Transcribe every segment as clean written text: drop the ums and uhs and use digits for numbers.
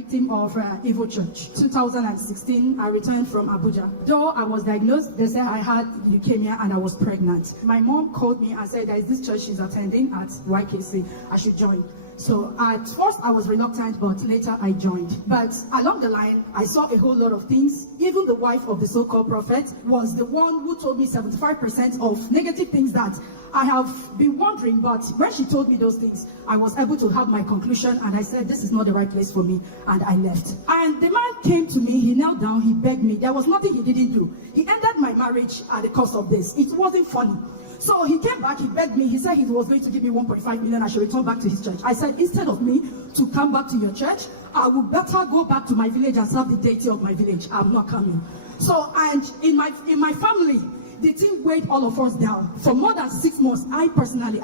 victim of evil church. 2016, I returned from Abuja. Though I was diagnosed, they said I had leukemia and I was pregnant. My mom called me and said there is this church she's attending at YKC. I should join. So at first I was reluctant, but later I joined. But along the line, I saw a whole lot of things. Even the wife of the so-called prophet was the one who told me 75% of negative things that I have been wondering. But when she told me those things, I was able to have my conclusion, and I said, this is not the right place for me, and I left. And the man came to me, he knelt down, he begged me. There was nothing he didn't do. He ended my marriage at the cost of this. It wasn't funny. So he came back, he begged me, he said he was going to give me 1.5 million, I should return back to his church. I said, instead of me to come back to your church, I would better go back to my village and serve the deity of my village. I'm not coming. So, and in my family, the thing weighed all of us down. For more than 6 months, I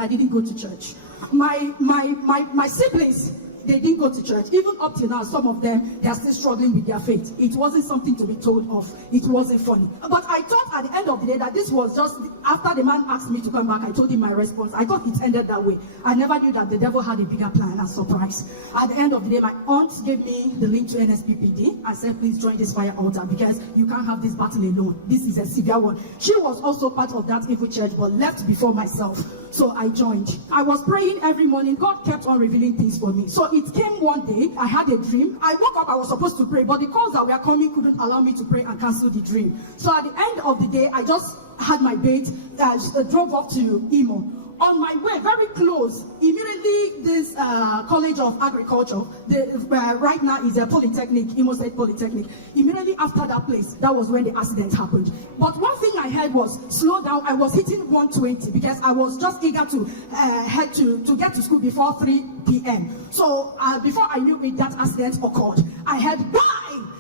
didn't go to church. My siblings, they didn't go to church. Even up till now, some of them, they are still struggling with their faith. It wasn't something to be told of. It wasn't funny. But I thought at the end of the day that this was just, after the man asked me to come back, I told him my response. I thought it ended that way. I never knew that the devil had a bigger plan and surprise. At the end of the day, my aunt gave me the link to NSPPD and said, please join this fire altar because you can't have this battle alone. This is a severe one. She was also part of that evil church, but left before myself. So I joined. I was praying every morning. God kept on revealing things for me. So it came one day, I had a dream. I woke up, I was supposed to pray, but the calls that were coming couldn't allow me to pray and cancel the dream. So at the end of the day, I just had my bait, drove off to Imo. On my way, very close, immediately this College of Agriculture, right now is a Polytechnic, Imo State Polytechnic. Immediately after that place, that was when the accident happened. But one thing I heard was, slow down. I was hitting 120 because I was just eager to head to get to school before 3 p.m. So before I knew it, that accident occurred. I had bye.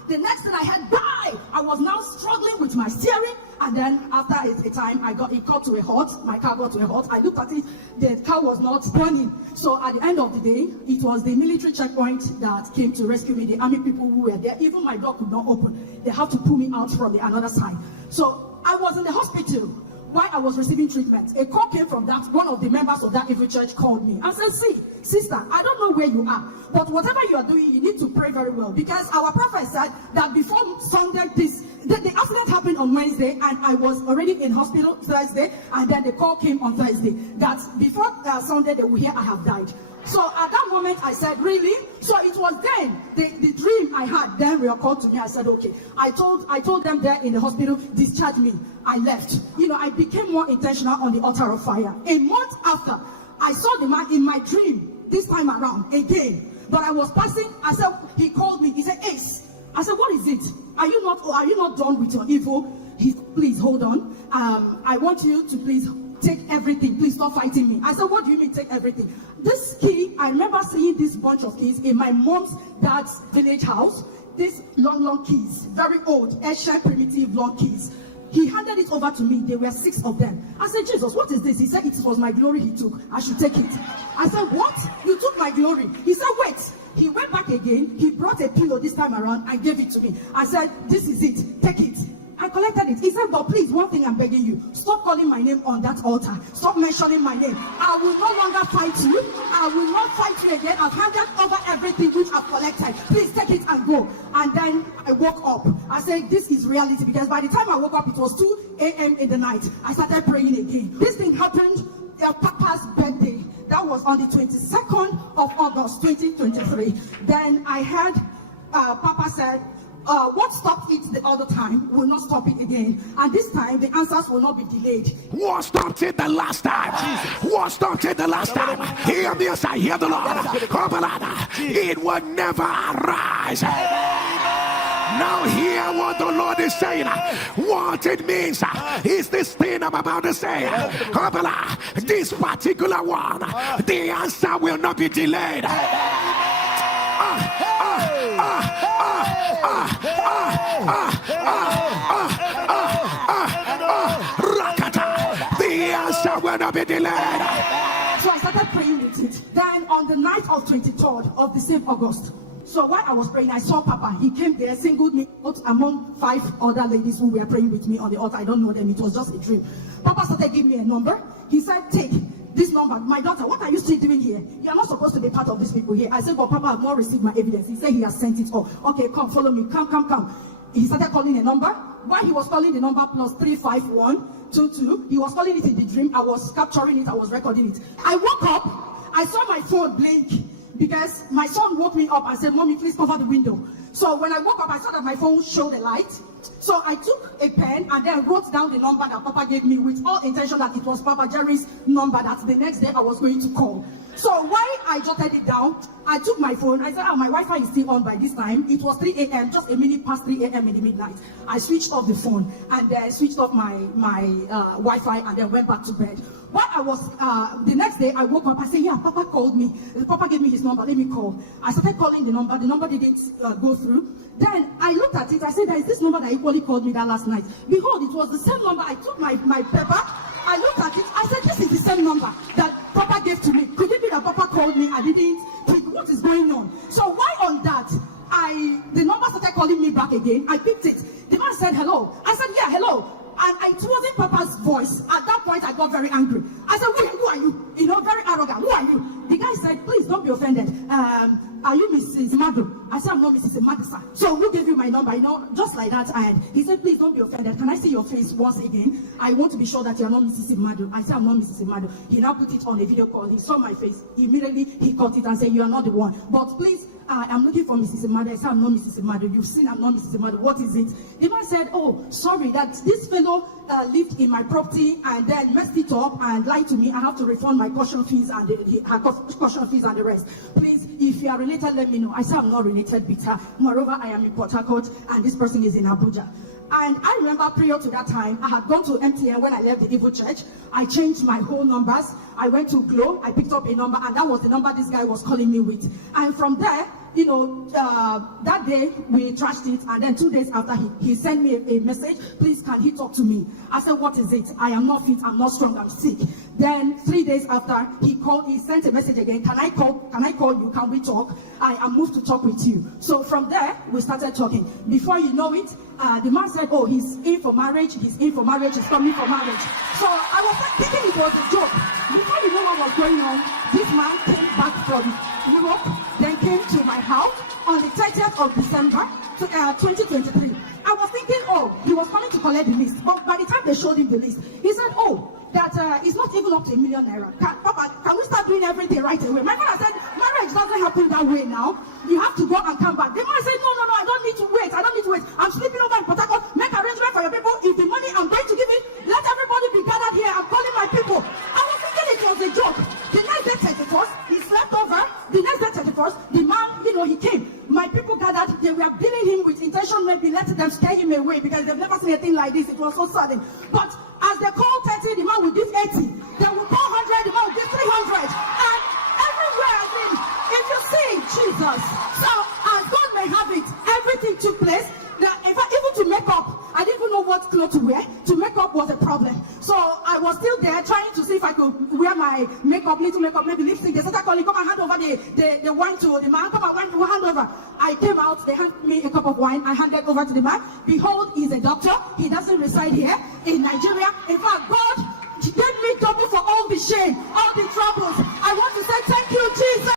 The next thing I had bye. I was now struggling with my steering. And then after a time, it got to a halt. My car got to a halt. I looked at it, the car was not burning. So at the end of the day, it was the military checkpoint that came to rescue me, the army people who were there. Even my door could not open. They had to pull me out from the another side. So I was in the hospital while I was receiving treatment. A call came from that, one of the members of that evil church called me and said, see, sister, I don't know where you are, but whatever you are doing, you need to pray very well, because our prophet said that before Sunday, the accident happened on Wednesday, and I was already in hospital Thursday, and then the call came on Thursday that before Sunday they will hear I have died. So at that moment I said, really? So it was then the dream I had then recalled to me. I said, okay. I told them there in the hospital, discharge me. I left. I became more intentional on the altar of fire. A month after, I saw the man in my dream this time around again. But I was passing. I said, he called me. He said, Ace. I said, what is it? Are you not done with your evil? Please hold on. I want you to please take everything. Please stop fighting me. I said, what do you mean take everything? This key, I remember seeing this bunch of keys in my mom's dad's village house. These long keys, very old, ancient, primitive long keys. He handed it over to me. There were 6 of them. I said, Jesus, what is this? He said, it was my glory he took. I should take it. I said, what? You took my glory? He said, wait. He went back again. He brought a pillow this time around and gave it to me. I said, this is it. Take it. I collected it. He said, but please, one thing I'm begging you, stop calling my name on that altar. Stop mentioning my name. I will no longer fight you. I will not fight you again. I've handed over everything which I've collected. Please take it and go. And then I woke up. I said, this is reality, because by the time I woke up, it was 2 a.m. in the night. I started praying again. This thing happened at Papa's birthday. That was on the 22nd of August, 2023. Then I heard Papa said, what stopped it the other time will not stop it again. And this time, the answers will not be delayed. What stopped it the last time? What stopped it the last time? Hear me as I hear the Lord. It will never arise. Now hear what the Lord is saying. What it means is this thing I'm about to say. This particular one, the answer will not be delayed. The answer will not be delayed. So I started praying with it. Then on the night of 23rd of the same August, so while I was praying, I saw Papa. He came there, singled me out among 5 other ladies who were praying with me on the altar. I don't know them. It was just a dream. Papa started giving me a number. He said, take. this number. My daughter, what are you still doing here? You are not supposed to be part of these people here. I said, but Papa, I've not received my evidence. He said he has sent it all. Okay, come, follow me. Come. He started calling a number. While he was calling the number plus 35122, he was calling it in the dream. I was capturing it. I was recording it. I woke up. I saw my phone blink because my son woke me up and said, Mommy, please cover the window. So when I woke up, I saw that my phone showed a light. So I took a pen and then wrote down the number that Papa gave me with all intention that it was Papa Jerry's number that the next day I was going to call. So while I jotted it down, I took my phone. I said, my Wi-Fi is still on by this time. It was 3 a.m., just a minute past 3 a.m. in the midnight. I switched off the phone and then switched off my Wi-Fi and then went back to bed. While I was, the next day I woke up, I said, yeah, Papa called me. Papa gave me his number, let me call. I started calling the number didn't go through. Then I looked at it, I said, there is this number that equally called me that last night. Behold, it was the same number. I took my paper, I looked at it, I said, this is the same number that Papa gave to me. Could it be that Papa called me? I didn't think, what is going on? So why on that, the number started calling me back again. I picked it. The man said, hello. I said, yeah, hello. And it wasn't Papa's voice. At that point, I got very angry. I said, who are you? You know, very arrogant. Who are you? The guy said, please don't be offended. Are you Mrs. Madu? I said, I'm not Mrs. Madu, sir. So who gave you my number? You know, just like that. And he said, please don't be offended. Can I see your face once again? I want to be sure that you're not Mrs. Madu. I said, I'm not Mrs. Madu. He now put it on a video call. He saw my face. Immediately, he caught it and said, you are not the one. But please, I'm looking for Mrs. Madu. I said, I'm not Mrs. Madu. You've seen I'm not Mrs. Madu. What is it? The man said, oh, sorry, that this fellow lived in my property and then messed it up and lied to me. I have to refund my caution fees and caution fees and the rest. Please, if you are related, let me know. I said, I'm not related with her. Moreover, I am in Port Harcourt and this person is in Abuja. And I remember prior to that time, I had gone to MTN when I left the evil church. I changed my whole numbers. I went to Glow. I picked up a number, and that was the number this guy was calling me with. And from there, you know, that day we trashed it, and then 2 days after he sent me a message, please can he talk to me? I said, what is it? I am not fit, I'm not strong, I'm sick. Then 3 days after he sent a message again, can I call you? Can we talk? I am moved to talk with you. So from there, we started talking. Before you know it, the man said, oh, he's in for marriage, he's coming for marriage. So I was thinking it was a joke. Before you know what was going on, this man came back from Europe, then came to my house on the 30th of December 2023. I was thinking, oh, he was coming to collect the list. But by the time they showed him the list, he said, oh, that it's not even up to ₦1 million. Papa, can we start doing everything right away? My father said, marriage doesn't happen that way now. You have to go and come back. The man said, no, I don't need to wait. I'm sleeping over in Port Harcourt. Make arrangement for your people. If the money I'm going to give it, let everybody be gathered here. I'm calling my people. I was thinking it was a joke. The next day 31st, he slept over. The next day 31st, the man, he came. My people gathered. They were dealing him with intention, maybe let them scare him away because they've never seen anything like this. It was so sudden. But as they call 30, the man will give 80. They will call 100, the man will give 300. And everywhere, I think, if you see Jesus, so as God may have it, everything took place. Even to make up, I didn't even know what clothes to wear. To make up was a problem. So I was still there trying to see if I could wear my makeup, little makeup, maybe lipstick. They started calling, come and hand over the wine to the man. Come and hand over. I came out, they handed me a cup of wine. I handed over to the man. Behold, he's a doctor. He doesn't reside here in Nigeria. In fact, God gave me double for all the shame, all the troubles. I want to say thank you, Jesus.